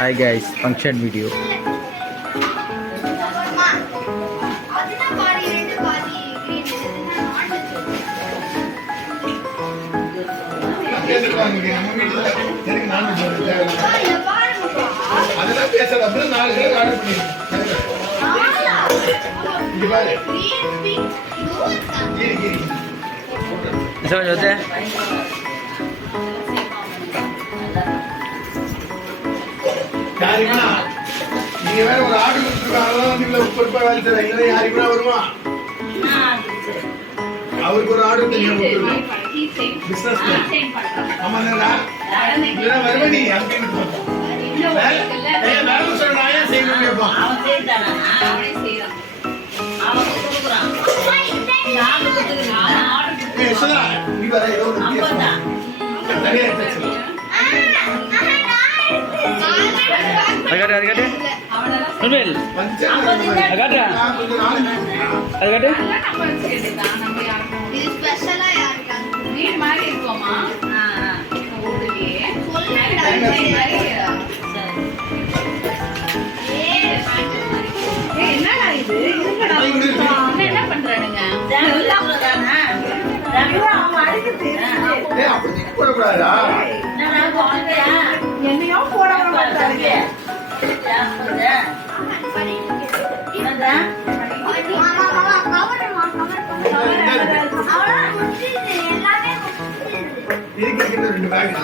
Hi guys, function video. Sao nhớ thế? நீங்க வேற ஒரு ஆர்டர் கொடுத்துருக்காங்க, நீங்க 30 ரூபாய் வேலை தர இல்ல யாருக்கு வருமா? அவருக்கு ஒரு ஆர்டர் நீங்க கொடுத்துருங்க. பிசினஸ் ஆமாங்களா? இல்ல வருவனி அங்க வேலை சொல்றானே செய்யணும் கேப்பா. அவன் செய்தானா? அவனே செய்றான். அவன் கொடுக்குறான். நான் கொடுக்குறேன். ஆர்டர் ஏய் சுதா நீ வர ஏதோ ஒரு கேப்பா. தனியா எடுத்து அது நுண்மையில் அகாட்டா அது காட்டு இது ஸ்பெஷலா யாருக்கு வீட் மாதிரி இருக்குமா ஓடுலியே என்னடா இது என்ன பண்றானுங்க அவன் அடிக்க தெரியுது அப்படி போடக்கூடாதா என்னையோ போட மாட்டாங்க ரெண்டு பேக்